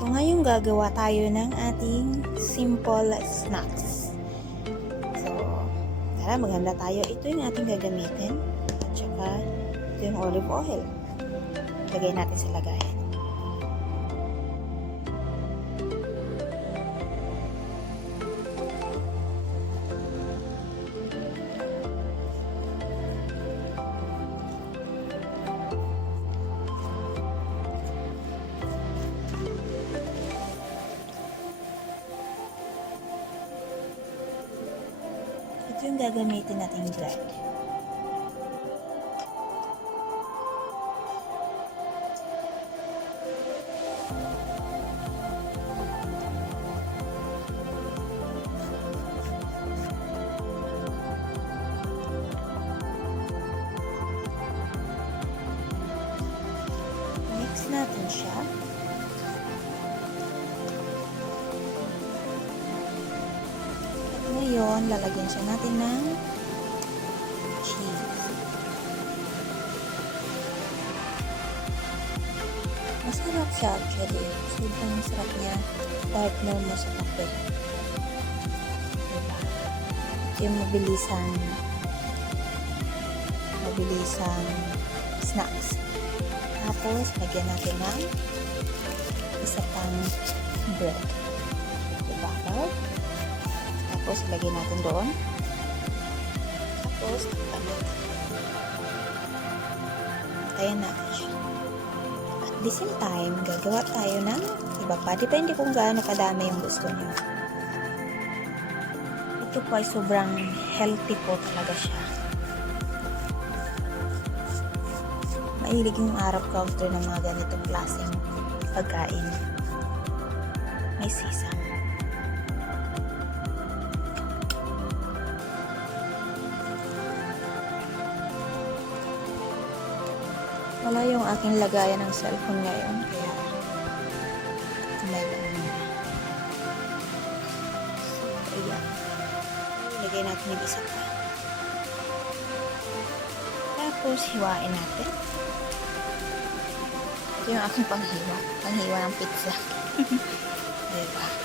So, ngayon gagawa tayo ng ating simple snacks. So, tara, maghanda tayo. Ito yung ating gagamitin. At saka, ito yung olive oil. Lagay natin sa lagayan. Ito yung gagamitin nating blend. Mix natin siya. Ngayon, lalagyan siya natin ng cheese. Masarap siya actually. Sobrang sarap niya. Partner mo sa kape. Diba? Ito yung mabilisang snacks. Tapos, lagyan natin ng isa pang bread. Diba? Tapos, ilagay natin doon. Tapos, takpan natin. Tayan natin siya. At the same time, gagawa tayo ng iba pa. Depende kung gaano kadami yung gusto nyo. Ito po ay sobrang healthy po talaga siya. Mahilig yung Arab culture ng mga ganitong klaseng pagkain. May sisang. Wala yung aking lagayan ng cellphone ngayon, kaya kamay lang muna. So, ayan. Lagay natin yung isa pa. Tapos, hiwain natin. Ito yung aking panghiwa. Panghiwa ng pizza. Diba?